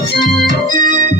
啊。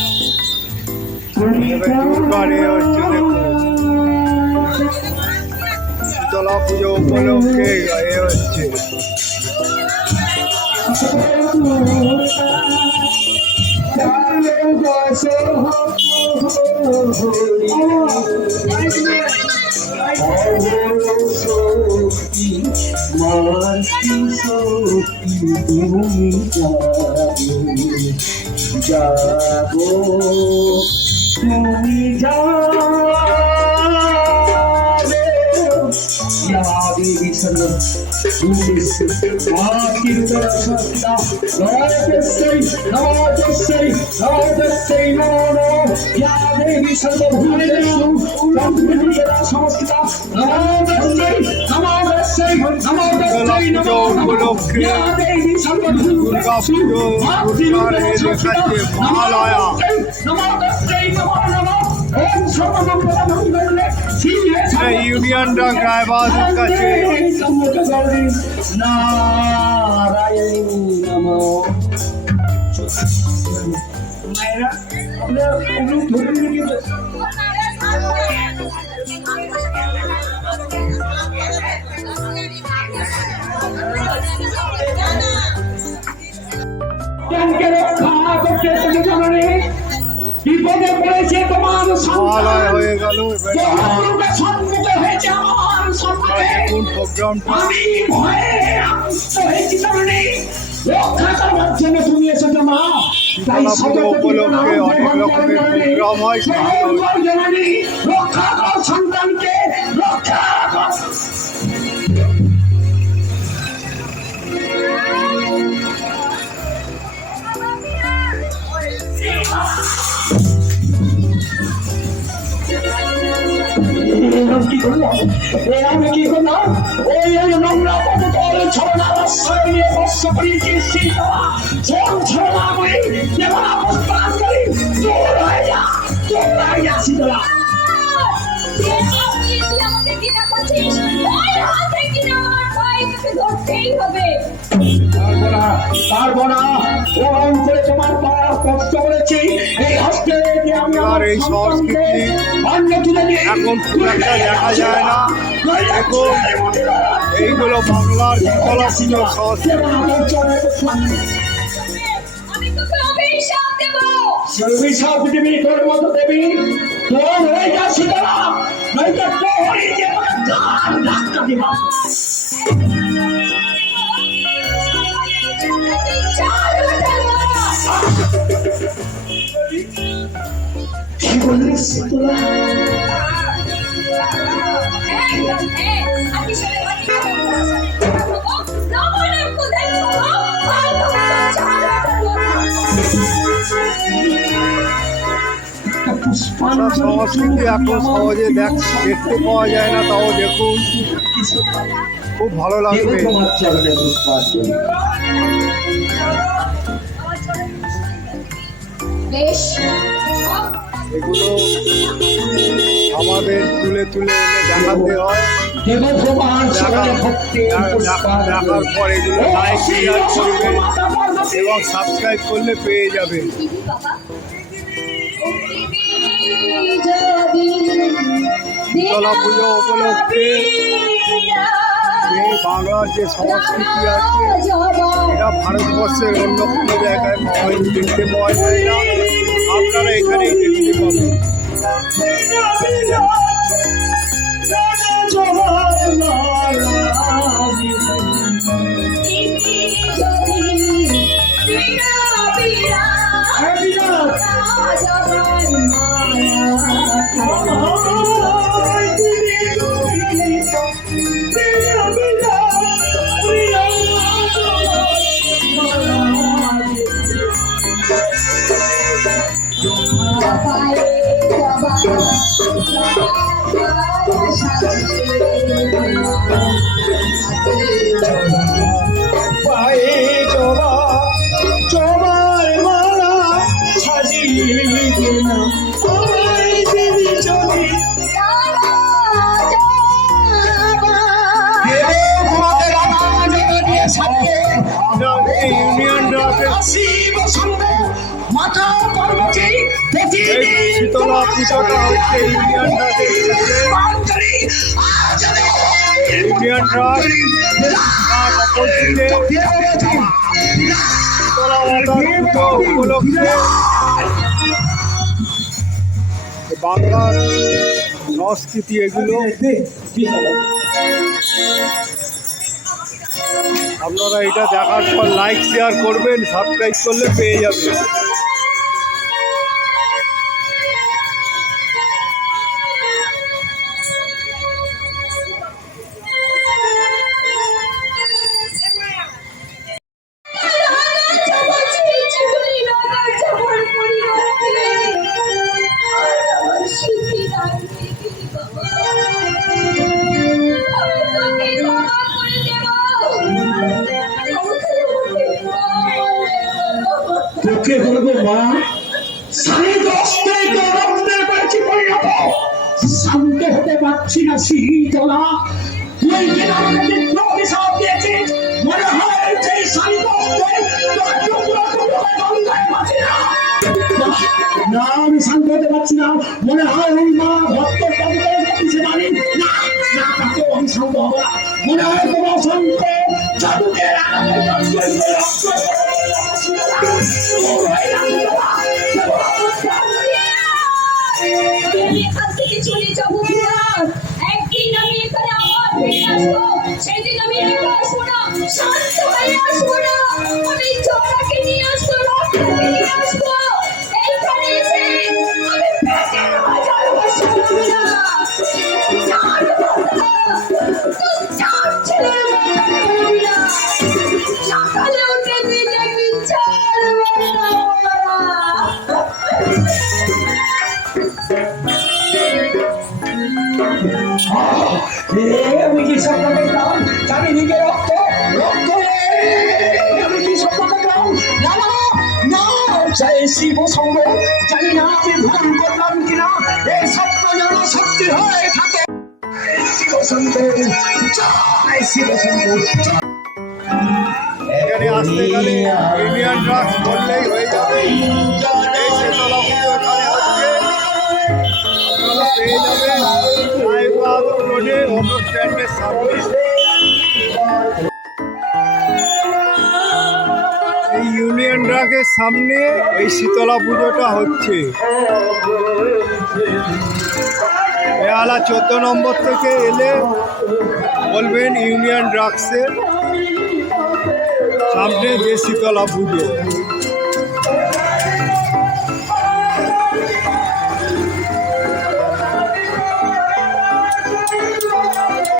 এবারে হচ্ছে দেখুন শীতলা পুজো উপলক্ষে এ হচ্ছে যাব তুমি যাবে। ইয়া দেবী সর্বম আখির দর্শনা নমস্তে নমস্তে নমস্তে নমো নমো ইউনিয়ন ডাক রায়বাহাদুর কাছে নারায়ণ নম জ্ঞানকে রক্ষা করতে তুমি জননী বিপদে পড়েছে তোমার সন্তান। হয়ে গেল সম্মুখে হয়েছে আমার সম্মুখে আমি ভয়ে আকুষ্ট হয়েছি জননী রক্ষা করবার জন্য তুমি এসেছ মা তাই উপলক্ষে অনেক রকমের program হয়, রক্ষা কর সন্তানকে রক্ষা কর। এরকম কি করলাম এ আমি কি করলাম ওই ওই নোংরা কবুতর ছড়ার আশ্রয় নিয়ে বর্ষ করিয়েছি সীতা ঝোল ছড়া করে যেমন অবস্থান করি দূর হয়ে যা দূর যা শীতলা আমাকে কিনা করছিস ওই হাতে কিনা আমার পায়ে তোকে ধরতেই হবে। পারব না পারব না ওরম করে তোমার পাড়া কষ্ট করেছি। এই হস্তে যে আমি আমার আর এই সংস্কৃতি অন্য তুলে দিয়ে এখন খুব একটা দেখা যায় না। এখন এইগুলো বাংলার পুজোর সংস্কৃতি আমি তোকে অভিশাপ দেবো। সর্বিশাল পৃথিবী তোর মতো দেবী। তোর হয়ে যা শীতলা নয়তো তোর যে গান ধাক্কা দিবা কি বললি শীতলা একটা সংস্কৃতি এখন সহজে দেখ দেখতে পাওয়া যায় না তাও দেখুন। খুব ভালো লাগবে। এগুলো আমাদের তুলে তুলে এনে দেখাতে হয়। দেখার পর এগুলো লাইক শেয়ার করবেন এবং সাবস্ক্রাইব করলে পেয়ে যাবেন শীতলা পুজো উপলক্ষে যে যে সংস্কৃতি আছে। এটা ভারতবর্ষের অন্য কোনো জায়গায় দেখতে পাওয়া যায় না আপনারা এখানেই দেখতে পাবেন। পায়ে বাংলার সংস্কৃতি এগুলো। আপনারা এটা দেখার পর লাইক শেয়ার করবেন সাবস্ক্রাইব করলে পেয়ে যাবেন। তোকে বলব, মা, সাড়ে দশটায় তো রক্তের বাড়ছি পরিণত শান্ত হতে পারছি না দিয়েছিস মনে হয় না। আমি শান্ত হতে পারছি না। মনে হয় ওই মা কাছে আমি শান্ত হব না। মনে হয় আমি এখান থেকে চলে যাব জয় শিব সঙ্গ। জানি না আমি ভুল করলাম কিনা। এই সত্য যেন সত্যি হয়ে থাকে। শিব সঙ্গ। জয় শিব সঙ্গ। এখানে আসতে গেলে ইন্ডিয়ান ড্রাগস করলেই হয়ে যাবে। সামনে এই শীতলা পুজোটা হচ্ছে। বেহালা চোদ্দ নম্বর থেকে এলে বলবেন ইউনিয়ন ড্রাগসের সামনে যে শীতলা পুজো।